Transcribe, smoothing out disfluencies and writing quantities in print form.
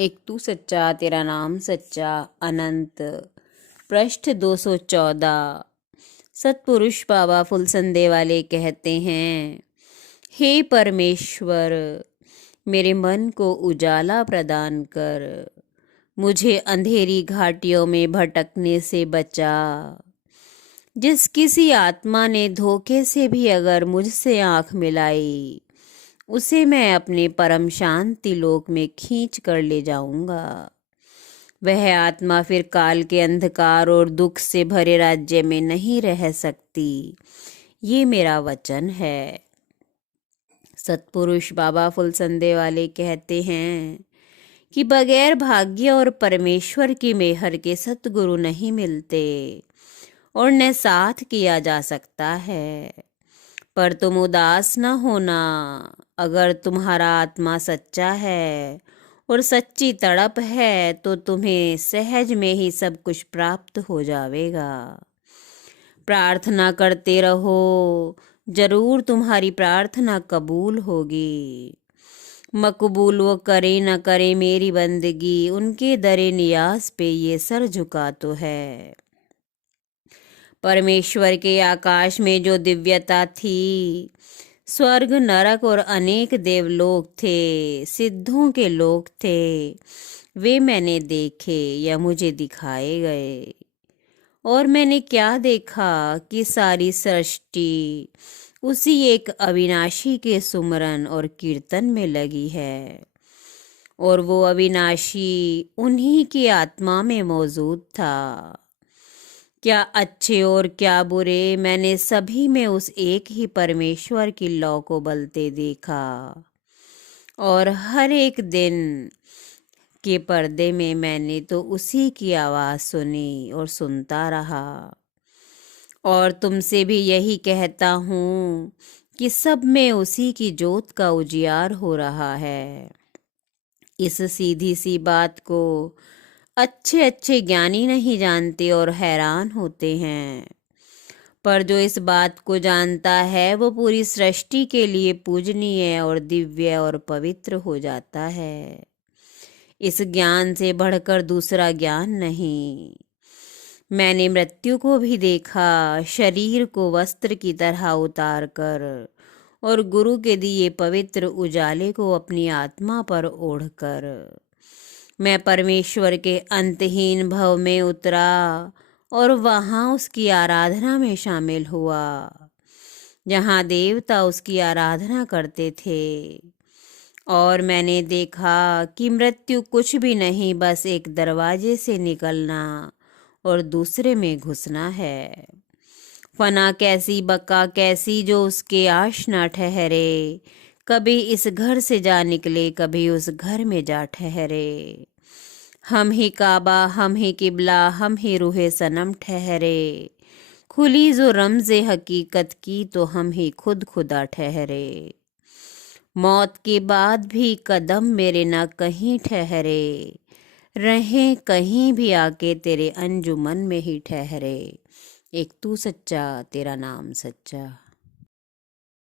एक तू सच्चा तेरा नाम सच्चा अनंत। पृष्ठ 214। सतपुरुष बाबा फुलसंदे वाले कहते हैं, हे परमेश्वर, मेरे मन को उजाला प्रदान कर, मुझे अंधेरी घाटियों में भटकने से बचा। जिस किसी आत्मा ने धोखे से भी अगर मुझसे आंख मिलाई, उसे मैं अपने परम शांति लोक में खींच कर ले जाऊंगा। वह आत्मा फिर काल के अंधकार और दुख से भरे राज्य में नहीं रह सकती। ये मेरा वचन है। सतपुरुष बाबा फुलसंदे वाले कहते हैं कि बगैर भाग्य और परमेश्वर की मेहर के सतगुरु नहीं मिलते और न साथ किया जा सकता है। पर तुम उदास न होना। अगर तुम्हारा आत्मा सच्चा है और सच्ची तड़प है तो तुम्हें सहज में ही सब कुछ प्राप्त हो जाएगा। प्रार्थना करते रहो, जरूर तुम्हारी प्रार्थना कबूल होगी। मकबूल वो करे न करे मेरी बंदगी, उनके दरे नियाज पे ये सर झुका तो है। परमेश्वर के आकाश में जो दिव्यता थी, स्वर्ग नरक और अनेक देवलोक थे, सिद्धों के लोक थे, वे मैंने देखे या मुझे दिखाए गए। और मैंने क्या देखा कि सारी सृष्टि उसी एक अविनाशी के सुमरन और कीर्तन में लगी है, और वो अविनाशी उन्हीं की आत्मा में मौजूद था। क्या अच्छे और क्या बुरे, मैंने सभी में उस एक ही परमेश्वर की लौ को बलते देखा। और हर एक दिन के पर्दे में मैंने तो उसी की आवाज़ सुनी और सुनता रहा। और तुमसे भी यही कहता हूँ कि सब में उसी की जोत का उजियार हो रहा है। इस सीधी सी बात को अच्छे अच्छे ज्ञानी नहीं जानते और हैरान होते हैं, पर जो इस बात को जानता है वो पूरी सृष्टि के लिए पूजनीय और दिव्य और पवित्र हो जाता है। इस ज्ञान से बढ़कर दूसरा ज्ञान नहीं। मैंने मृत्यु को भी देखा, शरीर को वस्त्र की तरह उतार कर, और गुरु के दिए पवित्र उजाले को अपनी आत्मा पर ओढ़कर मैं परमेश्वर के अंतहीन भव में उतरा और वहाँ उसकी आराधना में शामिल हुआ, जहाँ देवता उसकी आराधना करते थे। और मैंने देखा कि मृत्यु कुछ भी नहीं, बस एक दरवाजे से निकलना और दूसरे में घुसना है। फना कैसी बका कैसी, जो उसके आश न ठहरे, कभी इस घर से जा निकले, कभी उस घर में जा ठहरे। हम ही काबा, हम ही किबला, हम ही रूहे सनम ठहरे। खुली जो रमज़े हकीकत की, तो हम ही खुद खुदा ठहरे। मौत के बाद भी कदम मेरे ना कहीं ठहरे, रहें कहीं भी आके तेरे अंजुमन में ही ठहरे। एक तू सच्चा तेरा नाम सच्चा।